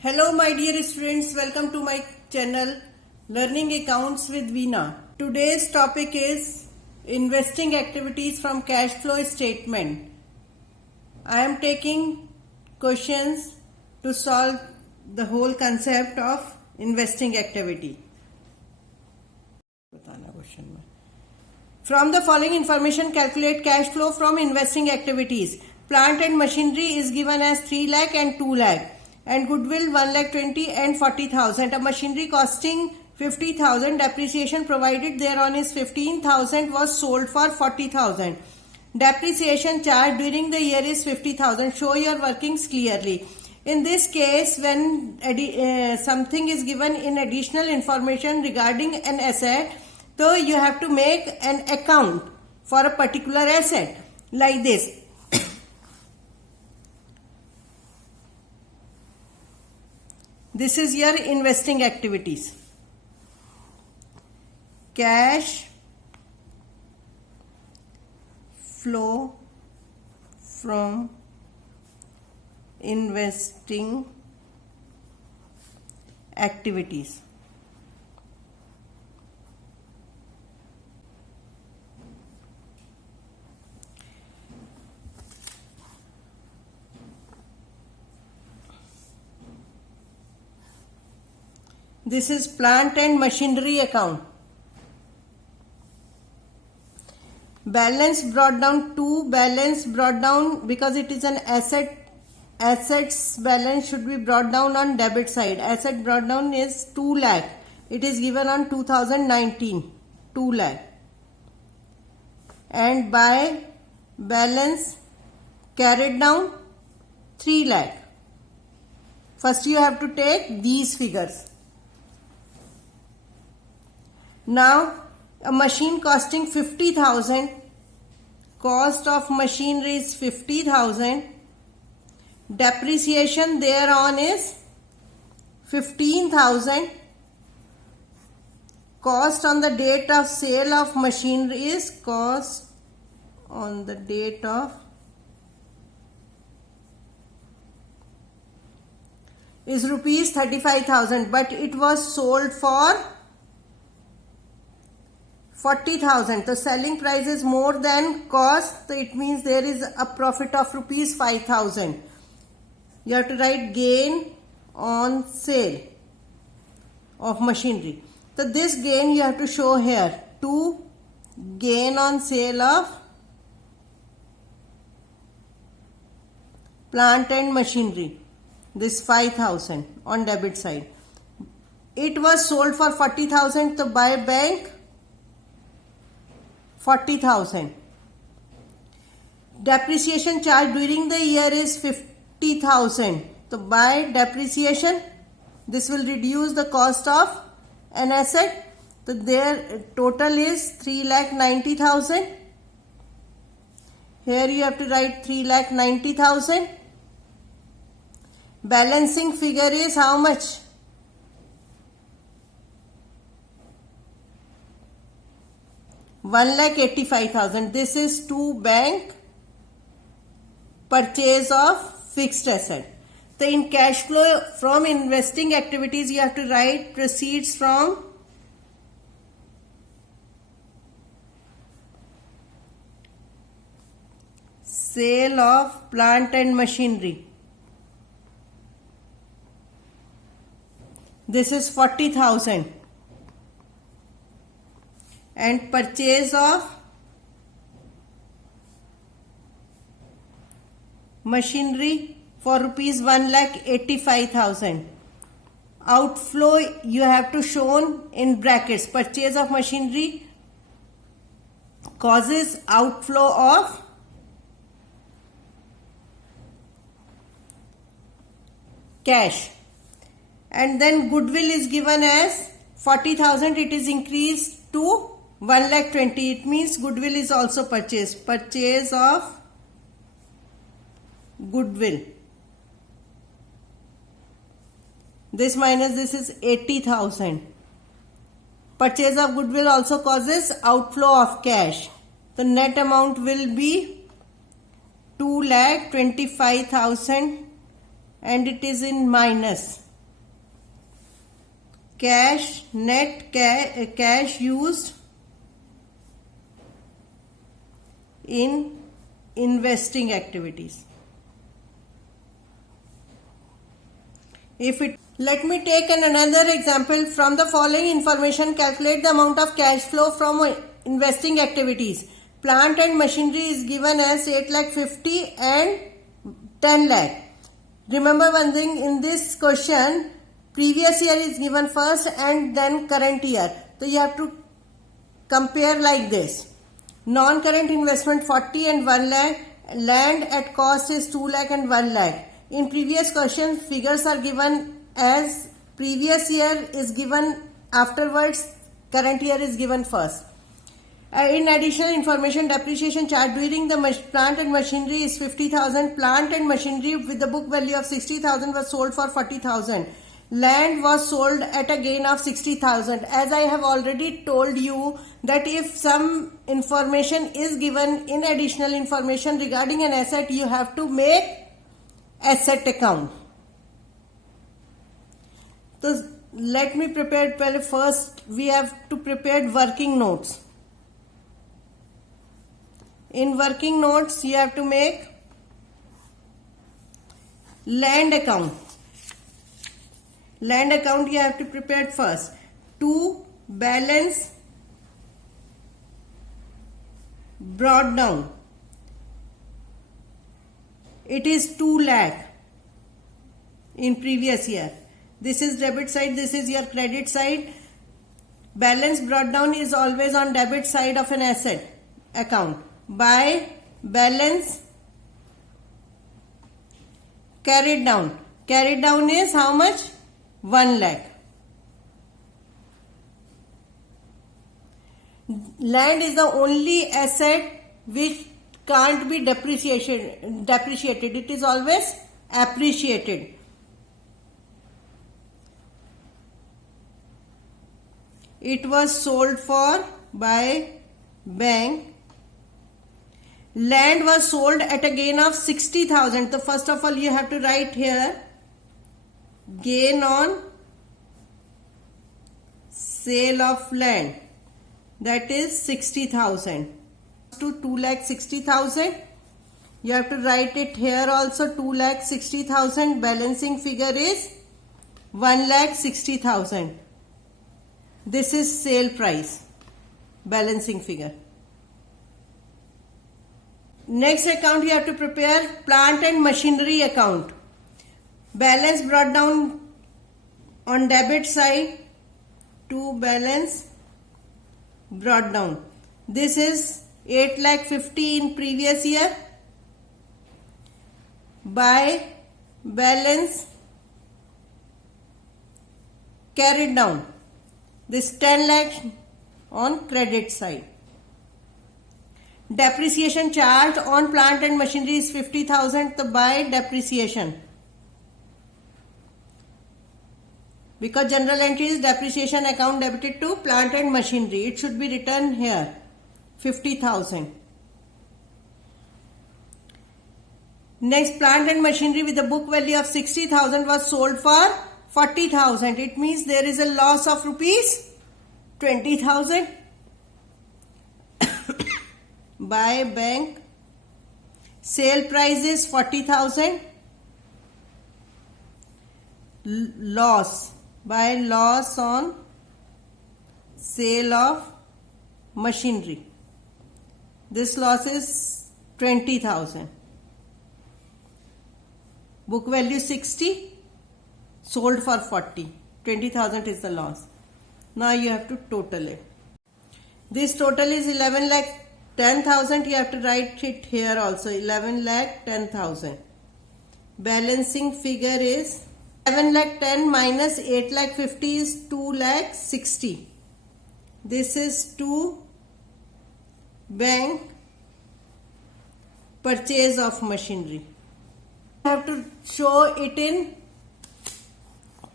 Hello my dear students, welcome to my channel Learning Accounts with Veena. Today's topic is investing activities from cash flow statement. I am taking questions to solve the whole concept of investing activity. From the following information, calculate cash flow from investing activities. Plant and machinery is given as 3 lakh and 2 lakh. And goodwill 1 lakh 20 and 40,000. A machinery costing 50,000, depreciation provided thereon is 15,000 was sold for 40,000. Depreciation charged during the year is 50,000. Show your workings clearly. In this case, when something is given in additional information regarding an asset, so you have to make an account for a particular asset like this. This is your investing activities. Cash flow from investing activities. This is plant and machinery account. Balance brought down to balance brought down because it is an asset. Assets balance should be brought down on debit side. Asset brought down is 2 lakh. It is given on 2019. 2 lakh. And by balance carried down 3 lakh. First you have to take these figures. Now, a machine costing 50,000, cost of machinery is 50,000, depreciation thereon is 15,000, cost on the date of sale of machinery is cost on the date of is rupees 35,000, but it was sold for 40,000. The selling price is more than cost. It means there is a profit of rupees 5,000. You have to write gain on sale of machinery. So this gain you have to show here. To gain on sale of plant and machinery. This 5,000 on debit side. It was sold for 40,000 to buy bank. 40,000. Depreciation charge during the year is 50,000. So by depreciation, this will reduce the cost of an asset. So their total is 3,90,000. Here you have to write 3,90,000. Balancing figure is how much? 1,85,000. This is to bank purchase of fixed asset. So in cash flow from investing activities, you have to write proceeds from sale of plant and machinery. This is 40,000. And purchase of machinery for rupees 1,85,000. Outflow you have to shown in brackets. Purchase of machinery causes outflow of cash. And then goodwill is given as 40,000. It is increased to 1,20,000. It means goodwill is also purchased. Purchase of goodwill. This minus this is 80,000. Purchase of goodwill also causes outflow of cash. The net amount will be 2,25,000 and it is in minus. net cash used in investing activities. Let me take another example. From the following information, calculate the amount of cash flow from investing activities. Plant and machinery is given as 8 lakh 50 and 10 lakh. Remember one thing, in this question, previous year is given first and then current year. So you have to compare like this. Non-current investment 40 and 1 lakh. Land at cost is 2 lakh and 1 lakh. In previous question, figures are given as previous year is given afterwards, current year is given first. In additional information, depreciation charge during the plant and machinery is 50,000. Plant and machinery with the book value of 60,000 was sold for 40,000. Land was sold at a gain of 60,000. As I have already told you that if some information is given in additional information regarding an asset, you have to make asset account. So let me prepare. First we have to prepare working notes. In working notes you have to make land account. Land account you have to prepare first. To balance brought down. It is 2 lakh in previous year. This is debit side, this is your credit side. Balance brought down is always on debit side of an asset account. By balance carried down. Carried down is how much? 1 lakh. Land is the only asset which can't be depreciated. It is always appreciated. It was sold for by bank. Land was sold at a gain of 60,000. So first of all you have to write here gain on sale of land, that is 60,000 to 2,60,000. You have to write it here also 2,60,000. Balancing figure is 1,60,000. This is sale price, balancing figure. Next account you have to prepare plant and machinery account. Balance brought down on debit side to balance brought down. This is 8 lakh 50 in previous year. By balance carried down. This 10 lakh on credit side. Depreciation charged on plant and machinery is 50,000. So by depreciation. Because general entry is depreciation account debited to plant and machinery. It should be written here 50,000. Next, plant and machinery with a book value of 60,000 was sold for 40,000. It means there is a loss of rupees 20,000. By bank, sale price is 40,000. Loss, by loss on sale of machinery. This loss is 20,000. Book value 60, sold for 40. 20,000 is the loss. Now you have to total it. This total is 11 lakh 10,000. You have to write it here also 11 lakh 10,000. Balancing figure is 11 lakh 10 minus 8 lakh 50 is 2 lakh 60. This is to bank purchase of machinery. You have to show it in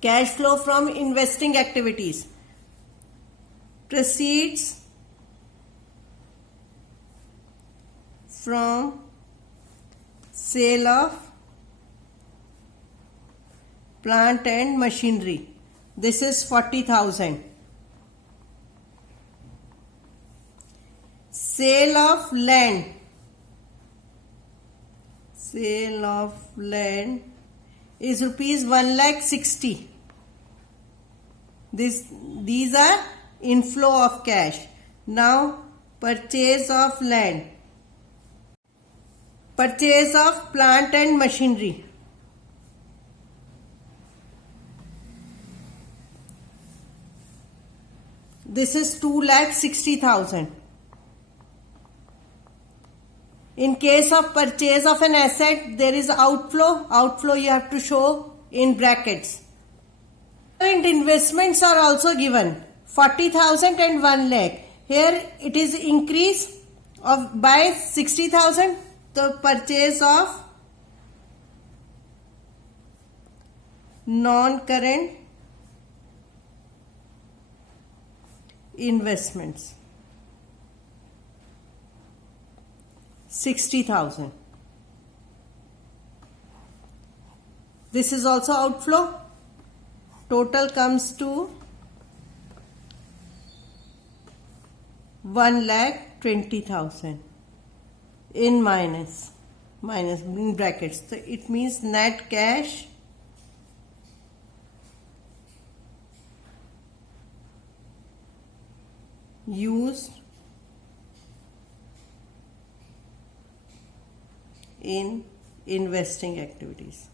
cash flow from investing activities. Proceeds from sale of plant and machinery. This is 40,000. Sale of land. Sale of land is rupees 1,60,000. These are inflow of cash. Now purchase of land. Purchase of plant and machinery. This is 2,60,000. In case of purchase of an asset, there is outflow. Outflow you have to show in brackets. And investments are also given 40,000 and 1 lakh. Here it is increase of by 60,000. The purchase of non-current investments 60,000. This is also outflow. Total comes to 1,20,000 in minus in brackets. So it means net cash used in investing activities.